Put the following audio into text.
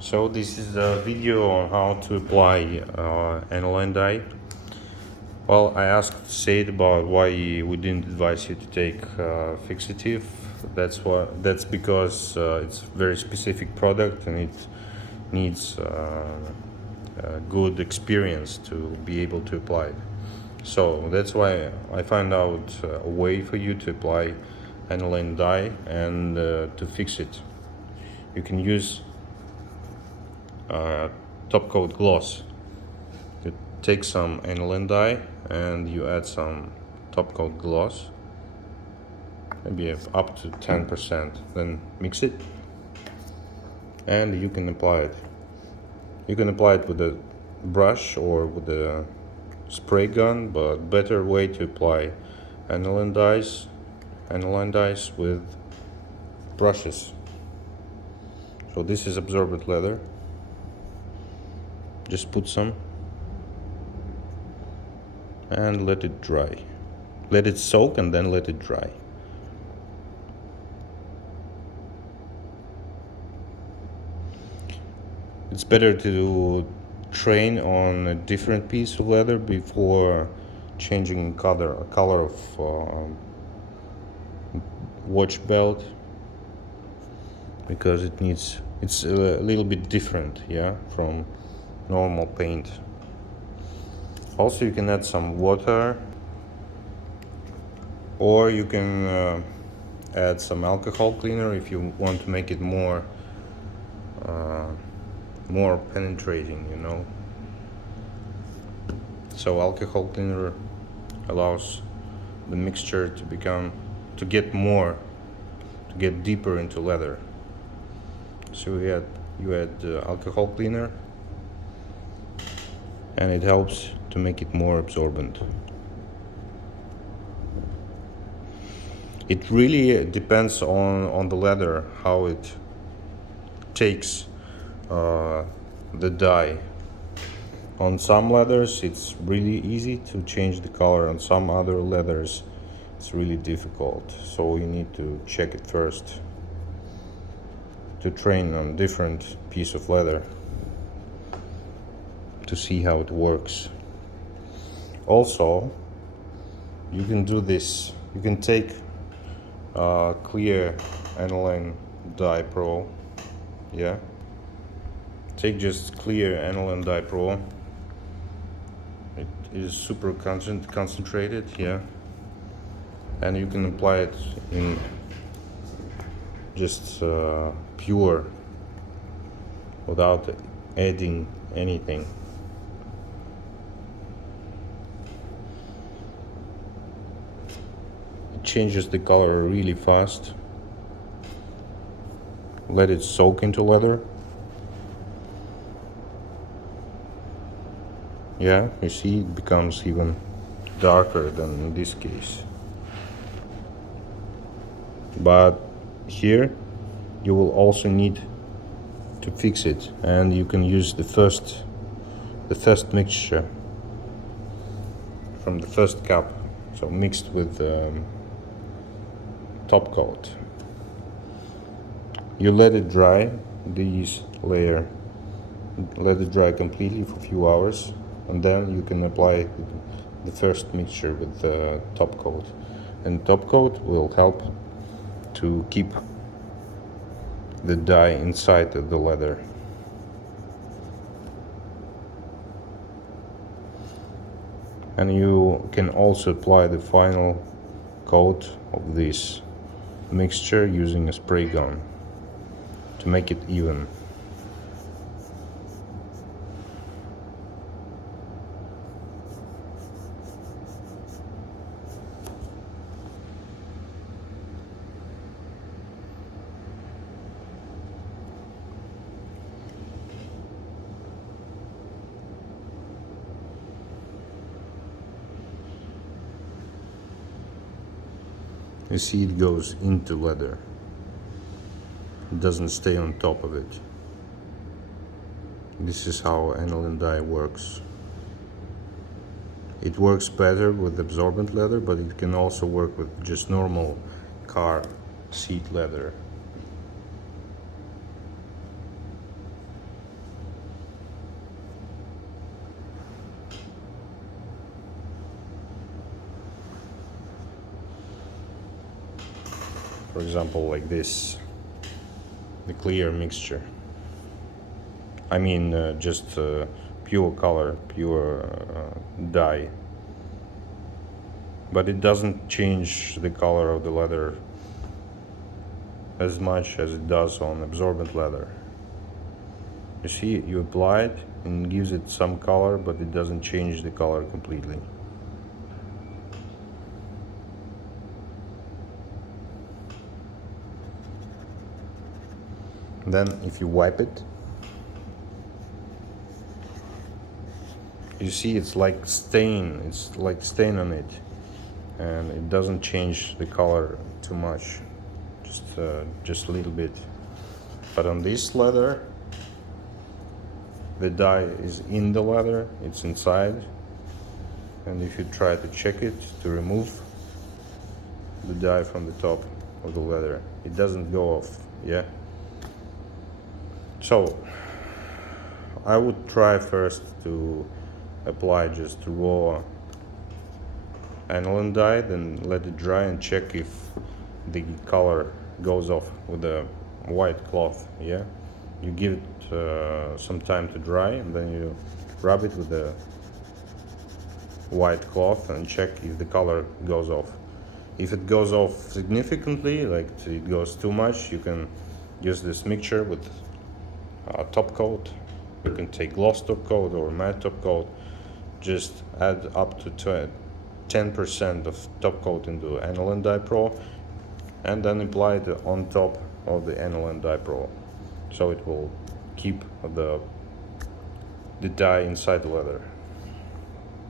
So this is a video on how to apply aniline dye. Well, I asked Said about why we didn't advise you to take fixative. That's because it's a very specific product and it needs a good experience to be able to apply it. So that's why I found out a way for you to apply aniline dye and to fix it. You can use top coat gloss. You take some aniline dye and you add some top coat gloss, maybe up to 10%, then mix it and you can apply it. You can apply it with a brush or with a spray gun, but better way to apply aniline dyes with brushes. So this is absorbent leather. Just put some and let it dry. Let it soak and then let it dry. It's better to train on a different piece of leather before changing color of watch belt, because it's a little bit different, yeah, from normal paint. Also, you can add some water, or you can add some alcohol cleaner if you want to make it more penetrating, you know. So alcohol cleaner allows the mixture to get deeper into leather. So you add alcohol cleaner and it helps to make it more absorbent. It really depends on the leather, how it takes the dye. On some leathers it's really easy to change the color, on some other leathers it's really difficult, so you need to check it first to train on different piece of leather to see how it works. Also, you can do this, you can take clear Aniline Dye Pro, yeah, take just clear Aniline Dye Pro. It is super concentrated, yeah, and you can apply it in just pure, without adding anything. It changes the color really fast. Let it soak into leather. Yeah, you see, it becomes even darker than in this case. But here you will also need to fix it, and you can use the first mixture from the first cup, so mixed with top coat. You let it dry, this layer, let it dry completely for a few hours, and then you can apply the first mixture with the top coat, and top coat will help to keep the dye inside of the leather. And you can also apply the final coat of this mixture using a spray gun to make it even. You see, it goes into leather. It doesn't stay on top of it. This is how aniline dye works. It works better with absorbent leather, but it can also work with just normal car seat leather. for example, like this, the clear mixture. I mean, just pure color, pure dye. But it doesn't change the color of the leather as much as it does on absorbent leather. You see, you apply it and it gives it some color, but it doesn't change the color completely. Then if you wipe it, you see it's like stain on it, and it doesn't change the color too much, just a little bit. But on this leather, the dye is in the leather, it's inside, and if you try to check it to remove the dye from the top of the leather, it doesn't go off. Yeah, so I would try first to apply just raw aniline dye, then let it dry and check if the color goes off with a white cloth. Yeah, you give it some time to dry, and then you rub it with the white cloth and check if the color goes off. If it goes off significantly, like it goes too much, you can use this mixture with top coat. You can take gloss top coat or matte top coat. Just add up to 10% of top coat into Aniline Dye Pro, and then apply it on top of the Aniline Dye Pro, so it will keep the dye inside the leather.